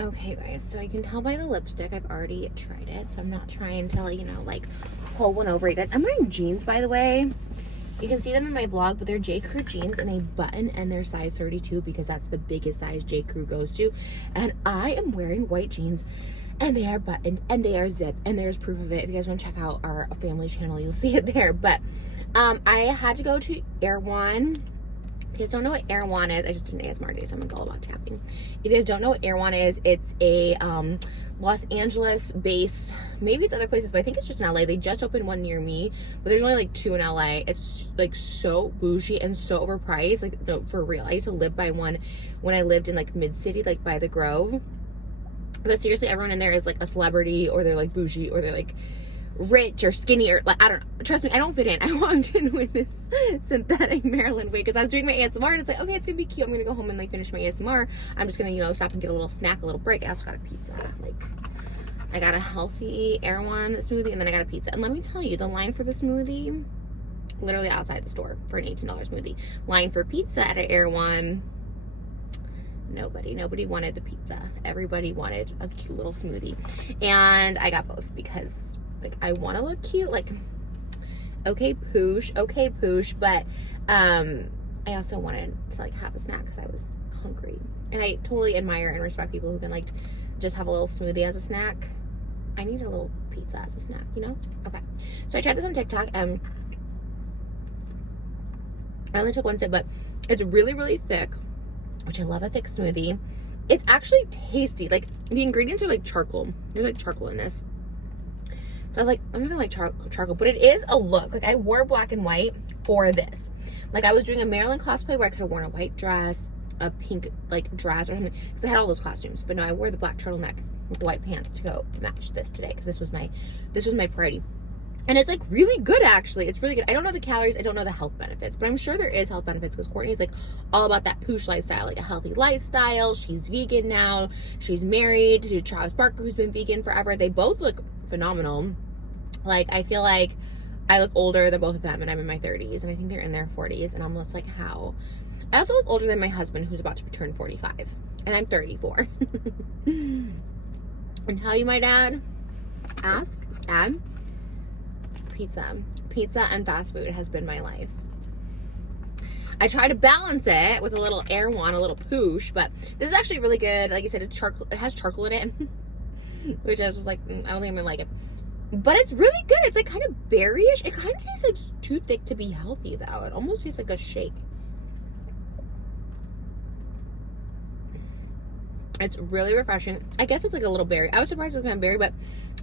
Okay, guys, so you can tell by the lipstick I've already tried it, so I'm not trying to, like, pull one over you guys. I'm wearing jeans, by the way. You can see them in my vlog, but they're J. Crew jeans, and they button, and they're size 32 because that's the biggest size J. Crew goes to. And I am wearing white jeans, and they are buttoned, and they are zipped, and there's proof of it. If you guys want to check out our family channel, you'll see it there. But I had to go to Erewhon. If you guys don't know what Erewhon is, I just did an ASMR day, so I'm all about tapping. If you guys don't know what Erewhon is, it's a Los Angeles base. Maybe it's other places, but I think it's just in LA. They just opened one near me, but there's only like 2 in LA. It's like so bougie and so overpriced. Like, no, for real. I used to live by one when I lived in like mid-city, like by the Grove. But seriously, everyone in there is like a celebrity, or they're like bougie, or they're like rich or skinny, or like, I don't know. Trust me, I don't fit in. I walked in with this synthetic Maryland wig because I was doing my ASMR, and it's like, okay, it's gonna be cute. I'm gonna go home and like finish my ASMR. I'm just gonna, stop and get a little snack, a little break. I also got a pizza. Like, I got a healthy Erawan smoothie, and then I got a pizza. And let me tell you, the line for the smoothie, literally outside the store for an $18 smoothie. Line for pizza at an Erewhon, nobody wanted the pizza. Everybody wanted a cute little smoothie, and I got both because, like, I want to look cute. Like, okay, Poosh, but I also wanted to like have a snack because I was hungry. And I totally admire and respect people who can like just have a little smoothie as a snack. I need a little pizza as a snack, Okay, so I tried this on TikTok. I only took one sip, but it's really, really thick, which I love a thick smoothie. It's actually tasty. Like, the ingredients are like charcoal. There's like charcoal in this. So I was like, I'm not gonna like charcoal, but it is a look. Like, I wore black and white for this. Like, I was doing a Maryland cosplay where I could have worn a white dress, a pink like dress or something, because I had all those costumes. But no, I wore the black turtleneck with the white pants to go match this today, because this was my party. And it's like really good, actually. It's really good. I don't know the calories, I don't know the health benefits, but I'm sure there is health benefits because Kourtney is like all about that Poosh lifestyle, like a healthy lifestyle. She's vegan now. She's married to Travis Barker, who's been vegan forever. They both look phenomenal. Like, I feel like I look older than both of them, and I'm in my 30s, and I think they're in their 40s, and I'm just like, how? I also look older than my husband, who's about to turn 45, and I'm 34. And how you, my dad? Ask? Dad? Pizza and fast food has been my life. I try to balance it with a little Erewhon, a little Poosh, but this is actually really good. Like I said, it has charcoal in it, which I was just like, I don't think I'm gonna like it. But it's really good. It's like kind of berryish. It kind of tastes like too thick to be healthy, though. It almost tastes like a shake. It's really refreshing. I guess it's like a little berry. I was surprised it was kind of berry, but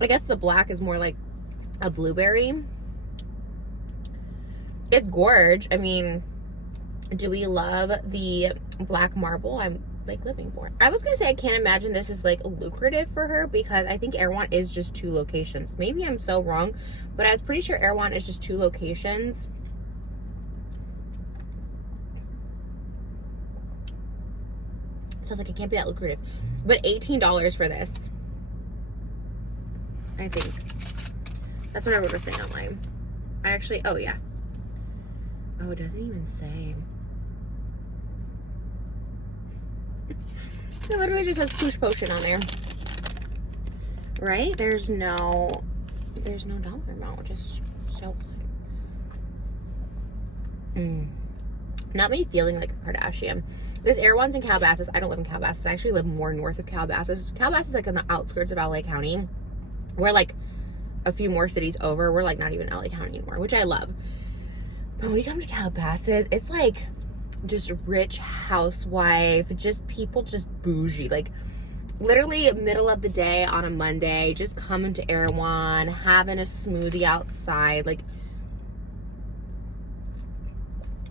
I guess the black is more like a blueberry. It's gorge. I mean, do we love the black marble? I'm like living for it. I was gonna say I can't imagine this is like lucrative for her, because I think Erewhon is just 2 locations. Maybe I'm so wrong, but I was pretty sure Erewhon is just 2 locations. So I was like, it can't be that lucrative. But $18 for this, I think. That's what I remember saying online. I actually, oh yeah. Oh, it doesn't even say. It literally just says Poosh Potion on there. Right? There's no dollar amount, which is so good. Not me feeling like a Kardashian. There's Erewhons in Calabasas. I don't live in Calabasas. I actually live more north of Calabasas. Calabasas is like on the outskirts of LA County. We're like a few more cities over. We're like not even LA County anymore, which I love. But when you come to Calabasas, it's like just rich housewife, just people, just bougie. Like, literally middle of the day on a Monday, just coming to Erewhon, having a smoothie outside. Like,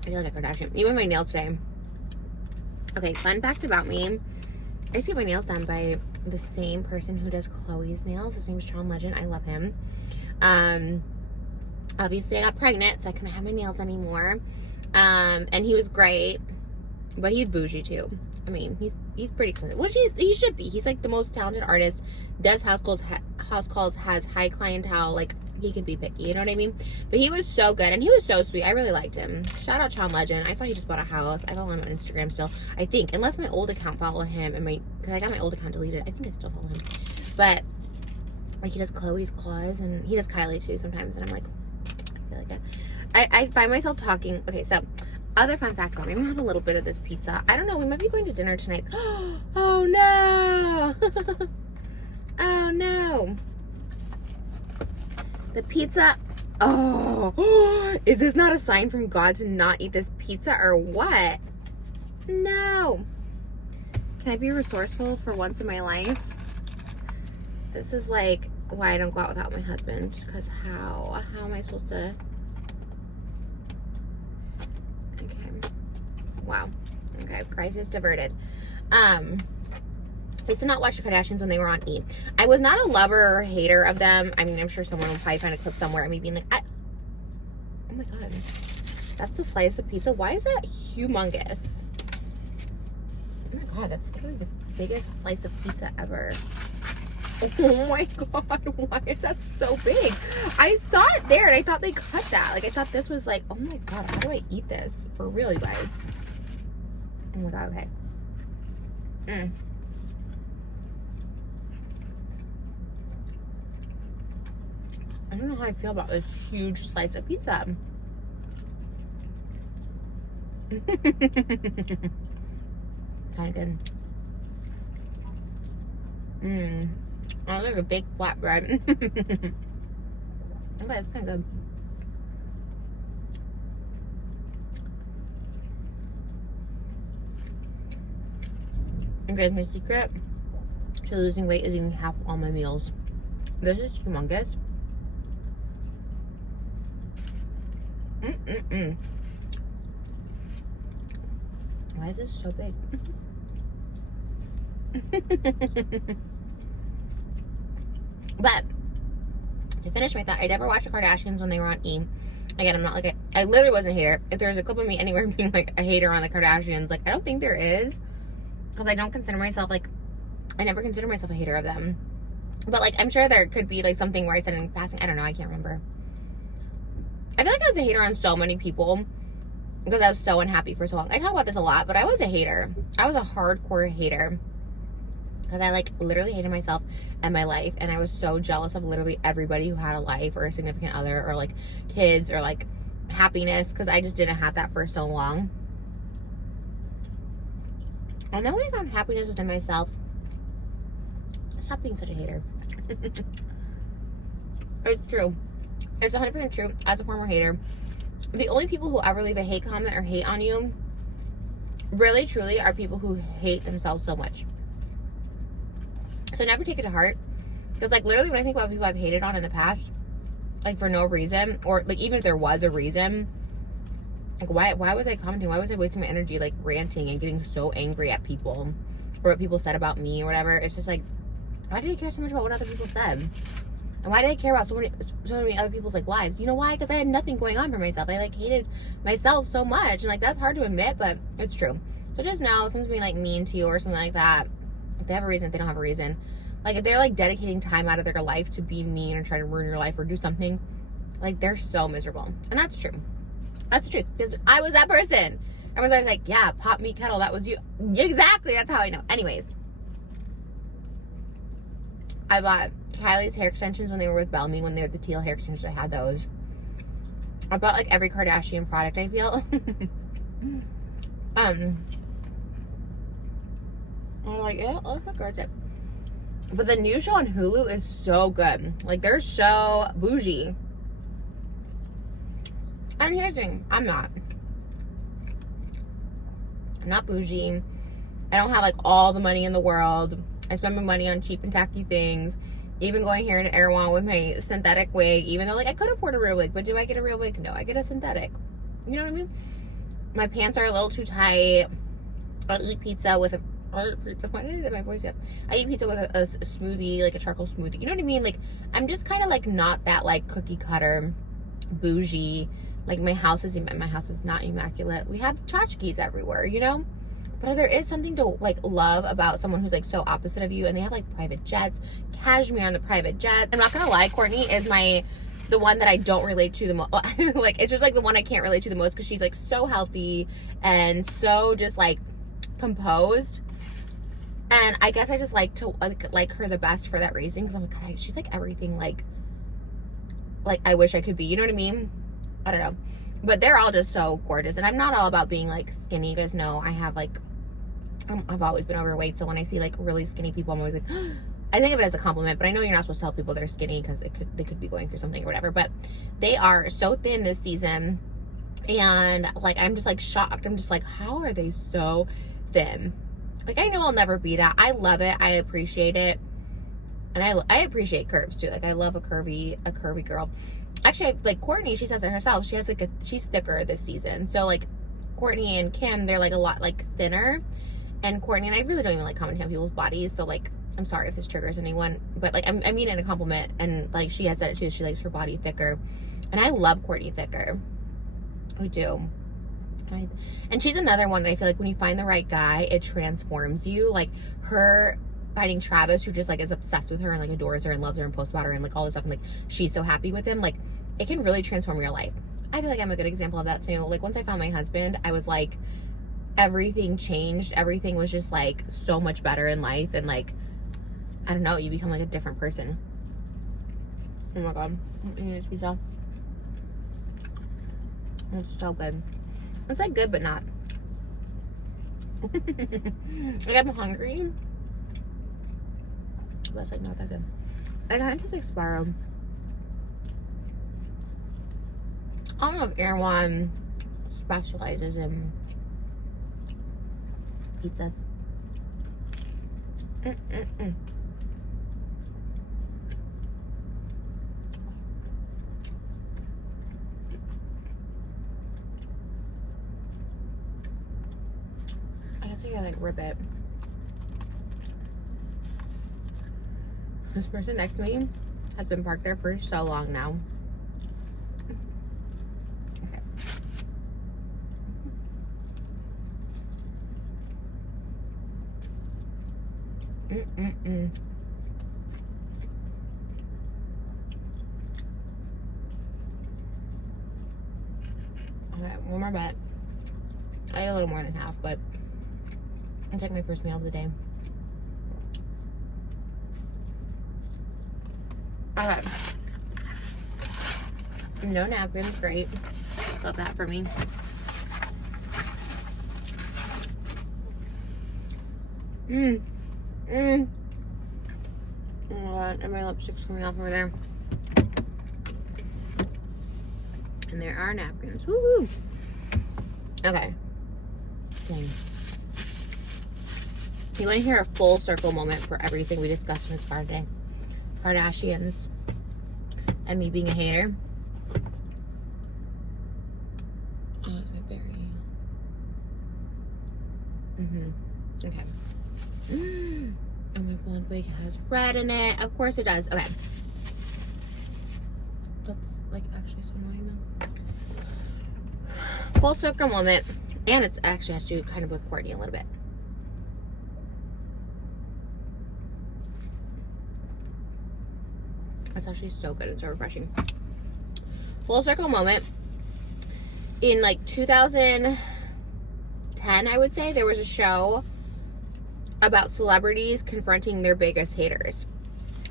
I feel like a Kardashian. Even with my nails today. Okay, fun fact about me. I used to get my nails done by the same person who does Chloe's nails. His name is Sean Legend. I love him. Obviously I got pregnant, so I couldn't have my nails anymore. And he was great, but he's bougie too. I mean, he's pretty expensive, which he should be. He's like the most talented artist, does house calls, has high clientele. Like, he can be picky, you know what I mean? But he was so good, and he was so sweet. I really liked him. Shout out Sean Legend. I saw he just bought a house. I follow him on Instagram still, I think, unless my old account followed him, and because I got my old account deleted. I think I still follow him, but like he does Chloe's Claws, and he does Kylie too sometimes, and I'm like, I feel like that. I find myself talking. Okay, so other fun fact about me, I'm gonna have a little bit of this pizza. I don't know, we might be going to dinner tonight. Oh no. Oh no. The pizza. Oh, is this not a sign from God to not eat this pizza or what? No. Can I be resourceful for once in my life? This is like why I don't go out without my husband. Because how am I supposed to? Okay. Wow. Okay. Crisis diverted. I used to not watch the Kardashians when they were on E. I was not a lover or hater of them. I mean, I'm sure someone will probably find a clip somewhere of me being like, oh my God. That's the slice of pizza. Why is that humongous? Oh my God, that's literally the biggest slice of pizza ever. Oh my God, why is that so big? I saw it there and I thought they cut that. Like, I thought this was like, oh my God, how do I eat this? For real, you guys. Oh my God, okay. I don't know how I feel about this huge slice of pizza. Kind of good. Oh, there's a big flatbread. Okay, it's kind of good. And guys, my secret to losing weight is eating half all my meals. This is humongous. Why is this so big? But to finish my thought, I never watched the Kardashians when they were on E. Again, I'm not like I literally wasn't a hater. If there's a clip of me anywhere being like a hater on the Kardashians, like I don't think there is, because I don't consider myself like, I never consider myself a hater of them. But like I'm sure there could be like something where I said in passing, I don't know, I can't remember. I feel like I was a hater on so many people because I was so unhappy for so long. I talk about this a lot, but I was a hater. I was a hardcore hater because I like literally hated myself and my life, and I was so jealous of literally everybody who had a life or a significant other or like kids or like happiness, because I just didn't have that for so long. And then when I found happiness within myself, I stopped being such a hater. It's true. It's 100% true. As a former hater, the only people who ever leave a hate comment or hate on you really truly are people who hate themselves so much. So never take it to heart, because like literally when I think about people I've hated on in the past, like for no reason, or like even if there was a reason, like why was I commenting? Why was I wasting my energy like ranting and getting so angry at people or what people said about me or whatever? It's just like, why did I care so much about what other people said? And why did I care about so many other people's like lives? You know why? Because I had nothing going on for myself. I like hated myself so much, and like that's hard to admit, but it's true. So just know, someone's being like mean to you or something like that, if they have a reason, if they don't have a reason, like if they're like dedicating time out of their life to be mean or try to ruin your life or do something, like they're so miserable. And that's true. That's true, because I was that person. Everyone's always like, yeah, pop me kettle, that was you. Exactly, that's how I know. Anyways, I bought Kylie's hair extensions when they were with Bellamy, when they were the teal hair extensions. I had those. I bought like every Kardashian product, I feel. I'm like, yeah, let's look at it. But the new show on Hulu is so good. Like, they're so bougie. And here's the thing, I'm not bougie. I don't have like all the money in the world. I spend my money on cheap and tacky things. Even going here in Erewhon with my synthetic wig, even though like I could afford a real wig, but do I get a real wig? No, I get a synthetic. You know what I mean? My pants are a little too tight. I'll eat pizza with why did I get my voice yet? I eat pizza with a smoothie, like a charcoal smoothie. You know what I mean? Like, I'm just kind of like not that like cookie cutter bougie. Like my house is not immaculate. We have tchotchkes everywhere, you know? But there is something to like love about someone who's like so opposite of you, and they have like private jets, cashmere on the private jet. I'm not gonna lie, Kourtney is my the one that I don't relate to the most. Like, it's just like the one I can't relate to the most because she's like so healthy and so just like composed. And I guess I just like to like her the best for that reason, because I'm like, God, she's like everything like I wish I could be. You know what I mean? I don't know. But they're all just so gorgeous. And I'm not all about being like skinny. You guys know I have like, I've always been overweight. So when I see like really skinny people, I'm always like, I think of it as a compliment, but I know you're not supposed to tell people they're skinny because they could be going through something or whatever. But they are so thin this season, and like I'm just like shocked. I'm just like, how are they so thin? Like, I know I'll never be that. I love it. I appreciate it, and I appreciate curves too. Like, I love a curvy girl. Actually, like Kourtney, she says it herself. She has like she's thicker this season. So like Kourtney and Kim, they're like a lot like thinner, and Kourtney, and I really don't even like commenting on people's bodies. So like, I'm sorry if this triggers anyone, but like, I mean it in a compliment. And like, she had said it too. She likes her body thicker, and I love Kourtney thicker. I do. And she's another one that I feel like when you find the right guy, it transforms you. Like her finding Travis, who just like is obsessed with her and like adores her and loves her and posts about her and like all this stuff, and like she's so happy with him. Like, it can really transform your life. I feel like I'm a good example of that too. Like, once I found my husband, I was like, everything changed. Everything was just like so much better in life, and like, I don't know, you become like a different person. Oh my God. I need this pizza. It's so good. It's like good, but not. Like, I'm hungry. But it's like not that good. I kind of just like Sparrow. I don't know if Erewhon specializes in pizzas. I guess I gotta like rip it. This person next to me has been parked there for so long now. Okay. Alright, one more bite. I ate a little more than half, but it's like my first meal of the day. Okay. No napkins, great. Love that for me. Oh my God, and my lipstick's coming off over there. And there are napkins. Woohoo! Okay. Dang. You want to hear a full circle moment for everything we discussed in this car today? Kardashians and me being a hater. Oh, it's my berry. Okay. And my blonde wig has red in it. Of course it does. Okay. That's like actually so annoying though. Full circle moment. And it's actually has to do kind of with Kourtney a little bit. It's actually so good and so refreshing. Full circle moment. In like 2010, I would say, there was a show about celebrities confronting their biggest haters.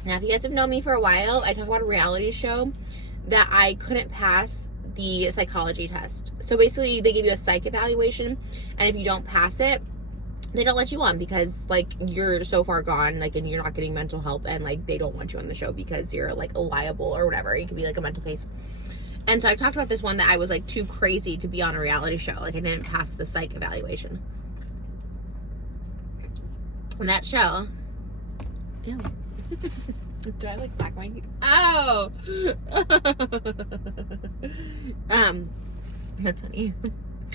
Now, if you guys have known me for a while, I talk about a reality show that I couldn't pass the psychology test. So basically, they give you a psych evaluation, and if you don't pass it, they don't let you on because like you're so far gone, like, and you're not getting mental help, and like they don't want you on the show because you're like liable or whatever. You could be like a mental case. And so I've talked about this one that I was like too crazy to be on a reality show. Like, I didn't pass the psych evaluation. And that show, ew. Do I like back my heat? Oh! That's funny.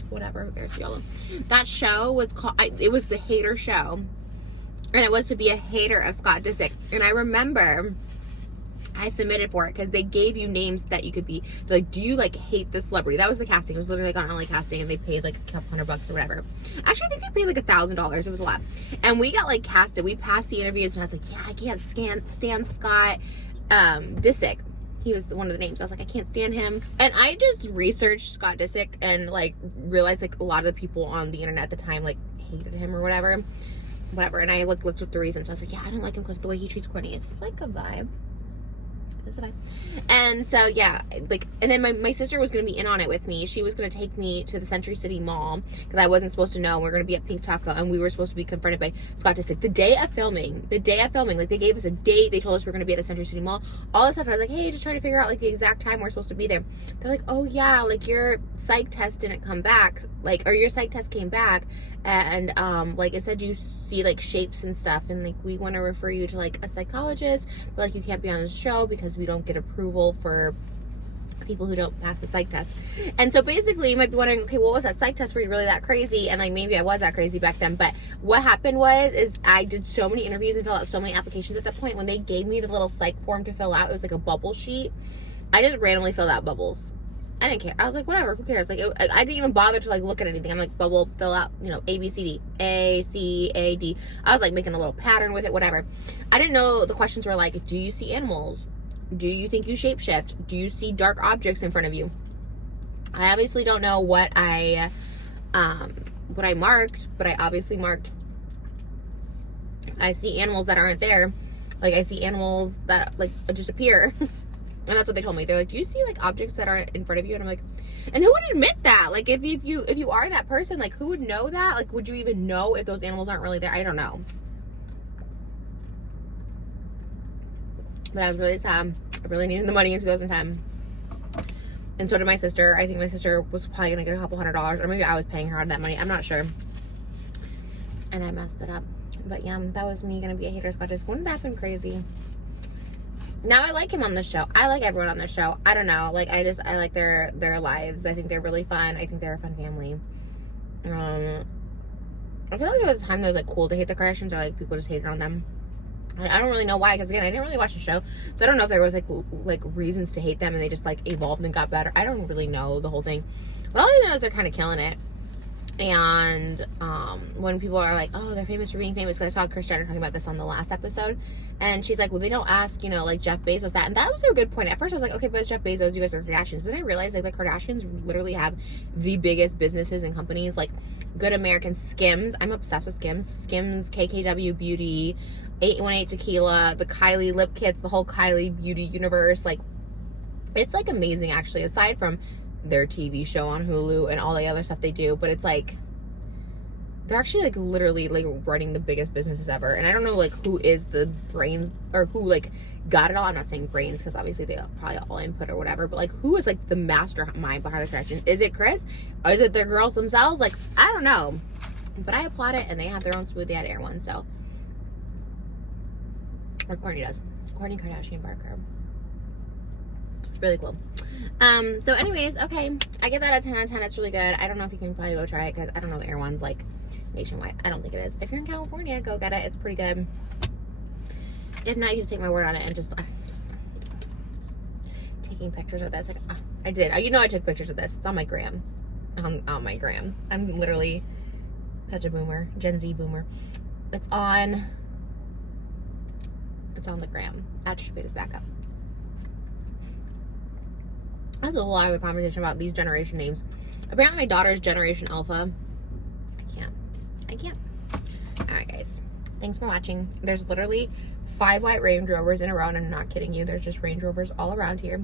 Whatever, who cares, yellow. That show was called, it was the hater show. And it was to be a hater of Scott Disick. And I remember I submitted for it because they gave you names that you could be. Like, do you like hate this celebrity? That was the casting. It was literally like on LA Casting, and they paid like a couple $100 or whatever. Actually, I think they paid like $1,000. It was a lot. And we got like casted. We passed the interviews, and I was like, yeah, I can't stand Scott Disick. He was one of the names. I was like, I can't stand him. And I just researched Scott Disick and like realized like a lot of the people on the internet at the time like hated him or whatever. And I looked up the reasons. So I was like, yeah, I don't like him because the way he treats Kourtney. It's just like a vibe. It's a vibe. And so yeah, like, and then my sister was gonna be in on it with me. She was gonna take me to the Century City Mall because I wasn't supposed to know. We were gonna be at Pink Taco and we were supposed to be confronted by Scott Disick the day of filming. Like they gave us a date. They told us we were gonna be at the Century City Mall. All this stuff. And I was like, hey, just trying to figure out like the exact time we're supposed to be there. They're like, oh yeah, like your psych test didn't come back, like, or your psych test came back, and like it said you see like shapes and stuff, and like we want to refer you to like a psychologist, but like you can't be on the show because we don't get approval for people who don't pass the psych test. And so basically you might be wondering, okay, what was that psych test? Were you really that crazy? And like maybe I was that crazy back then, but what happened is I did so many interviews and filled out so many applications at that point. When they gave me the little psych form to fill out, it was like a bubble sheet. I just randomly filled out bubbles. I didn't care. I was like, whatever, who cares? Like, I didn't even bother to like look at anything. I'm like, bubble, fill out, you know, A, B, C, D, A, C, A, D. I was like making a little pattern with it, whatever. I didn't know the questions were like, do you see animals? Do you think you shapeshift? Do you see dark objects in front of you? I obviously don't know what I marked, but I obviously marked, I see animals that aren't there. Like, I see animals that like just appear. And that's what they told me. They're like, do you see like objects that aren't in front of you? And I'm like, and who would admit that? Like, if you are that person, like, who would know that? Like, would you even know if those animals aren't really there? I don't know. But I was really sad. I really needed the money in 2010. And so did my sister. I think my sister was probably gonna get a couple $100s, or maybe I was paying her out of that money. I'm not sure. And I messed it up. But yeah, that was me gonna be a hater. Scott Disick. Wouldn't that have been crazy? Now I like him on the show. I like everyone on the show. I don't know. Like, I like their lives. I think they're really fun. I think they're a fun family. I feel like there was a time that was like cool to hate the Kardashians, or like people just hated on them. I don't really know why, because again, I didn't really watch the show, so I don't know if there was like reasons to hate them and they just like evolved and got better. I don't really know the whole thing, but all I know is they're kind of killing it. And when people are like, oh, they're famous for being famous, because I saw Kris Jenner talking about this on the last episode, and she's like, well, they don't ask, you know, like Jeff Bezos that. And that was a good point. At first I was like, okay, but it's Jeff Bezos, you guys are Kardashians. But then I realized like the Kardashians literally have the biggest businesses and companies, like Good American, Skims. I'm obsessed with Skims, KKW Beauty, 818 Tequila, the Kylie lip kits, the whole Kylie beauty universe. Like, it's like amazing, actually, aside from their TV show on Hulu and all the other stuff they do. But it's like, they're actually like literally like running the biggest businesses ever. And I don't know like who is the brains, or who like got it all. I'm not saying brains, because obviously they probably all input or whatever, but like who is like the mastermind behind the Kardashians? Is it Kris? Or is it the girls themselves? Like, I don't know, but I applaud it. And they have their own smoothie at Erewhon, so, or Kourtney does. Kourtney Kardashian Barker. Really cool. So anyways, okay, I give that a 10 out of 10. It's really good. I don't know if you can probably go try it, because I don't know if Erawan's like nationwide. I don't think it is. If you're in California, go get it. It's pretty good. If not, you can take my word on it and just taking pictures of this. Like, I did. You know, I took pictures of this. It's on my gram. On my gram. I'm literally such a boomer, Gen Z boomer. It's on the gram. Attribute is back up. That's a whole lot of the conversation about these generation names. Apparently my daughter's Generation Alpha. I can't. Alright guys, thanks for watching. There's literally 5 white Range Rovers in a row, and I'm not kidding you. There's just Range Rovers all around here.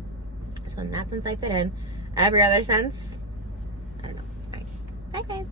So in that sense I fit in. Every other sense, I don't know. Alright, bye guys.